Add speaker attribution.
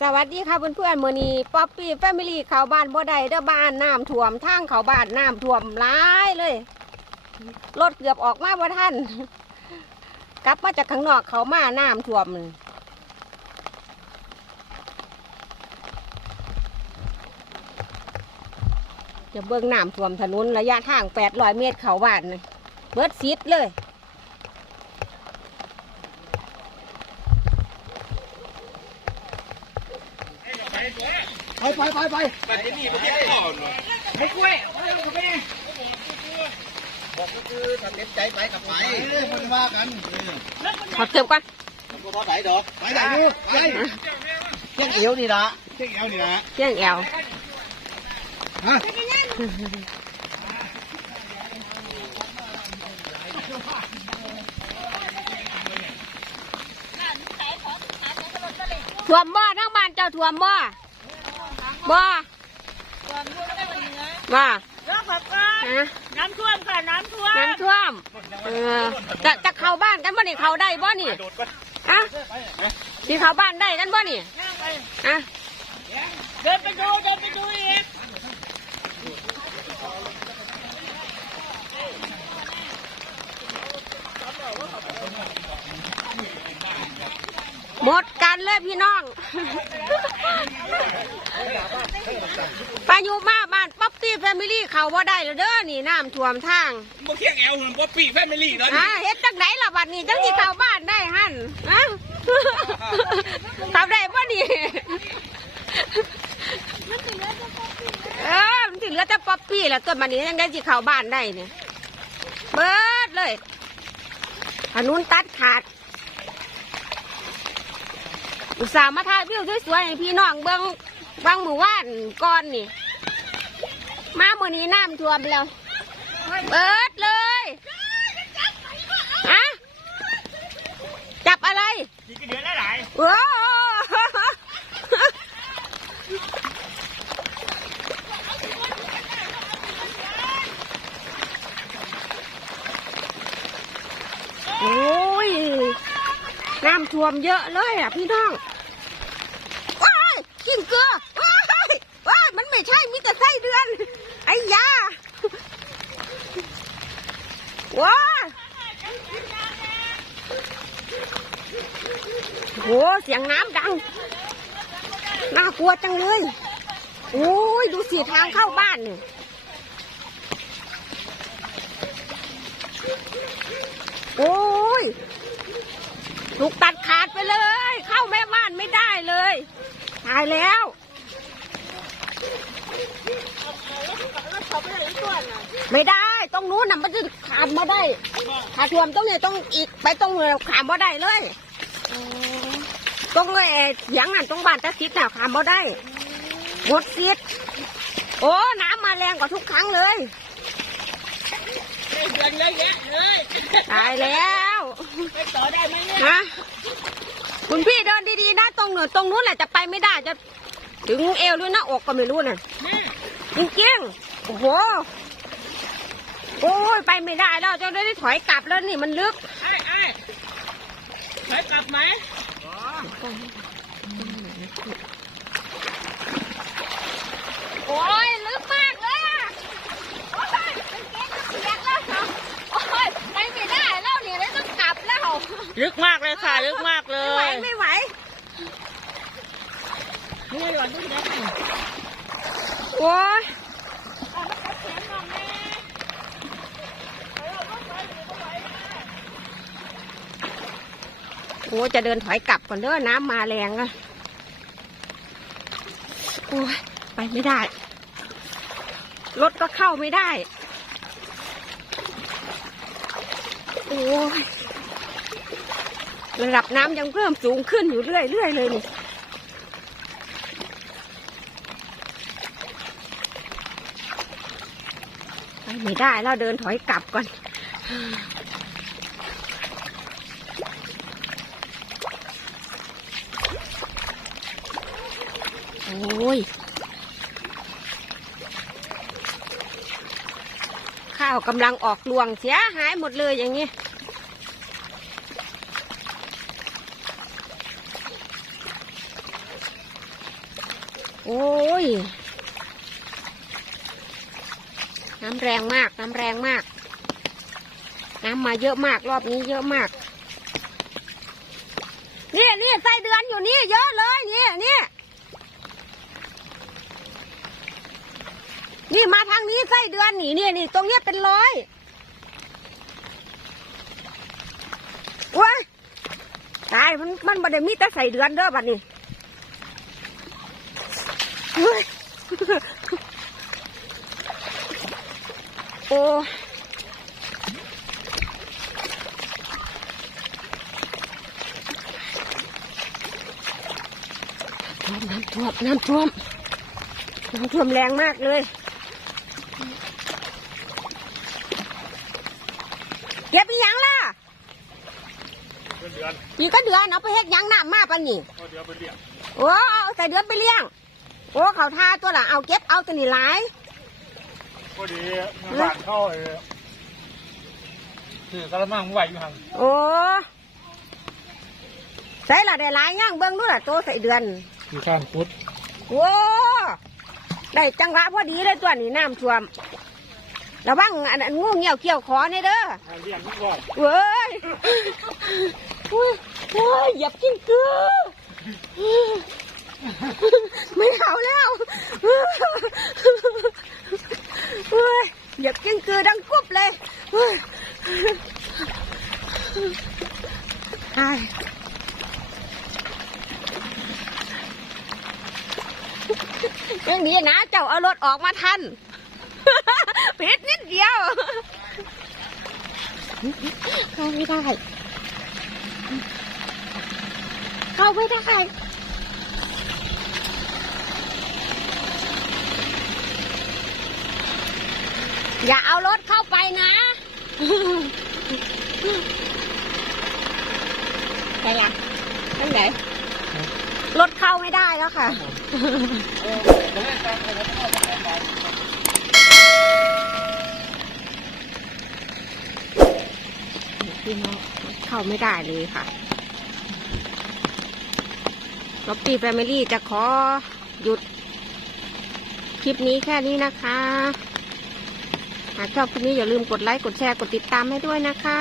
Speaker 1: สวัสดีค่ะเพื่อนๆมื้อนี้ป๊อปปี้แฟมิลี่เขาบ้านบ่ได้เด้อบ้านน้ำท่วมทางเขาบ้านน้ำท่วมหลายเลยรถเกือบออกมาบ่ทันกลับมาจากข้างนอกเขามาน้ำท่วมจะเบิ่งน้ำท่วมถนนระยะทาง800เมตรเขาบ้านเบิดซิดเลย
Speaker 2: ไปไปไปไป
Speaker 3: ไปที่นี่ประเทศก่อนวะ
Speaker 2: ไม่กล้วยไปไปไป
Speaker 3: บอกก็คือถ้าเต็มใจไปกับไป
Speaker 2: เอ้ยมันว่ากัน
Speaker 1: ขอเติมก่อน
Speaker 3: มันก็พอไหนดอก
Speaker 2: ไปไหนดูไป
Speaker 3: เที่ยงเอวนี่ละ
Speaker 2: เช็คเอวนี่นะ
Speaker 1: เที่ยงแอว
Speaker 2: ฮะ
Speaker 1: ท่วมบ่ทั้งบ้านเจ้า ท่วมบ่บ่บ่
Speaker 4: รอบแบบว่า
Speaker 1: ฮะ
Speaker 4: น้ำท่วมค่ะน้ำท่วม
Speaker 1: น้ำท่วม เออ จะจะเข้าบ้านกันบ่นี่เข้าได้บ่นี่อะที่เข้าบ้านได้กันบ่นี่
Speaker 4: ย่างไป
Speaker 1: อะ
Speaker 4: เดินไปดูเดินไปดูอีก
Speaker 1: หมดกันเลยพี่น้องไปอยู่มาบ้านป๊อปปี้แฟมิลี่เข้าบ่ได้แล้วเด้อนี่น้ำท่วมทาง
Speaker 3: บ่เที่ยงเอวมันบ่ปีแฟมิลี่แล้ว
Speaker 1: ฮะเฮ็ดจังไหนล่ะบัดนี้จังสิเข้าบ้านได้หั่นฮะทำได้บ่นี่เออมันถึงแล้วจะป๊อปปี้แล้วต้นมันนี้ยังได้สิเข้าบ้านได้เนี่ยเบิดเลยถนนตัดขาด อุตส่าห์มาถ่ายวิวสวยๆให้พี่น้องเบิ่งบางหมู่ว่านก่อนนี่ มาเมื่อนี้น้ำท่วมแล้ว เบิดเลยอะจับอะไร
Speaker 4: นี่ก็เดือนละหลาย
Speaker 1: โอ้โอ้ยน้ำท่วมเยอะเลยอะพี่น้อง ว้ายกินเกลือว้ายว้ายมันไม่ใช่ มีแต่ไส้เดือน ไอ้ยา ว้าโหเสียงน้ำดัง น่ากลัวจังเลยโอ้ยดูสิทางเข้าบ้านเนี่ยโอ้ยถูกตัดขาดไปเลย เข้าแม่บ้านไม่ได้เลย ตายแล้ว ไม่ได้ตรงนู้นน่ะมันจะขามมาได้ถ้าท่วมตรงนี้ต้องอีกไปตรงนี้ขามมาได้เลยตรงไอ้เสียงนั่นตรงบ้านตะซิดน่ะขามมาได้หมดซิดโอ้น้ำมาแรงกว่าทุกครั้งเลย
Speaker 4: เดือนเยอะแยะเลย
Speaker 1: ตายแล้ว
Speaker 4: ไปต่อได้ไหมเนี่ย
Speaker 1: นะคุณพี่เดินดีๆนะตรงหนูนตรงนู้นแหละจะไปไม่ได้จะถึงเอวหรือหน้าอกก็ไม่รู้น่ะ
Speaker 4: นี่
Speaker 1: จริงๆโอ้โห โอ้ยไปไม่ได้แล้วจะได้ถอยกลับแล้วนี่มันลึก
Speaker 4: ไอ้ไอ้ไปกลับไหม
Speaker 1: โอ้ยลึกมากเลยอะโอ้ยกางเกงจะเปียกแล้วโอ้ยไปไม่ได้แล้วเนี่ยแล้วต้องกลับแล้ว
Speaker 4: ลึกมากเลยค่ะลึกมากเล
Speaker 1: ไม่ไหวยไม่ไหว
Speaker 4: นี่หล่อนดูนะ
Speaker 1: โอ้ย อ้จะเดินถอยกลับก่อนเด้อน้ำมาแรงอะโอ้ยไปไม่ได้ รถก็เข้าไม่ได้ โอ้ยระดับน้ำยังเพิ่มสูงขึ้นอยู่เรื่อยๆเลยนี่ไปไม่ได้แล้วเดินถอยกลับก่อน อ้ยข้าวกำลังออกรวงเสียหายหมดเลยอย่างนี้โอ้ย น้ำแรงมาก น้ำแรงมาก น้ำมาเยอะมาก รอบนี้เยอะมาก นี่นี่ไส้เดือนอยู่นี่เยอะเลย นี่นี่ นี่มาทางนี้ไส้เดือนนี่นี่นี่ตรงเนี้ยเป็นร้อยว้ายตายมันมันบ่ได้มีแต่ใส่เดือนเด้อบัดนี้เฮ้ยโอ้น้ำท่วมน้ำท่วมน้ำท่วมแรงมากเลย เก็บอีหยังล่ะ
Speaker 2: เดือน
Speaker 1: นี่ก็เดือนเอาไปเฮ็ดหยังน้ำมาปะนี่
Speaker 2: เอาเดี๋ยวไปเรียก
Speaker 1: โอ้เอาใส่เดือนไปเลี้ยง โอ้เขาทาตัวละเอาเก็บเอาตัวนี้หลาย
Speaker 2: พอดีงานบ้านเข้าเออคือกระมังไหวอยู่ห่าง
Speaker 1: โอ้ใส่ละได้หลายย่างเบิ้งดูล่ะโตใส่เดือน
Speaker 2: คือข้างพุทธ
Speaker 1: โอ้ได้จังหวะพอดีเลยตัวนี้น้ำท่วม ระวังอันอันงูเงี้ยวเกี่ยวคอเนี่ยเด้อ
Speaker 2: เรียกนี่ก่อน
Speaker 1: เว้ยโอ้ยโอ้ยอย่ากินเกลือไม่เอาแล้วเฮ้ยอย่ากินเกลือดังกุบเลยเฮ้ยไอ้ยังดีนะเจ้าเอารถออกมาทัน ผิดนิดเดียวเข้าไม่ได้ เข้าไม่ได้อย่าเอารถเข้าไปนะไปยังทั้งไหนรถเข้าไม่ได้แล้วค่ะ พี่น้องเข้าไม่ได้เลยค่ะล็อบบี้แฟมิลี่จะขอหยุด คลิปนี้แค่นี้นะคะ หากชอบคลิปนี้อย่าลืมกดไลค์ กดแชร์ กดติดตามให้ด้วยนะคะ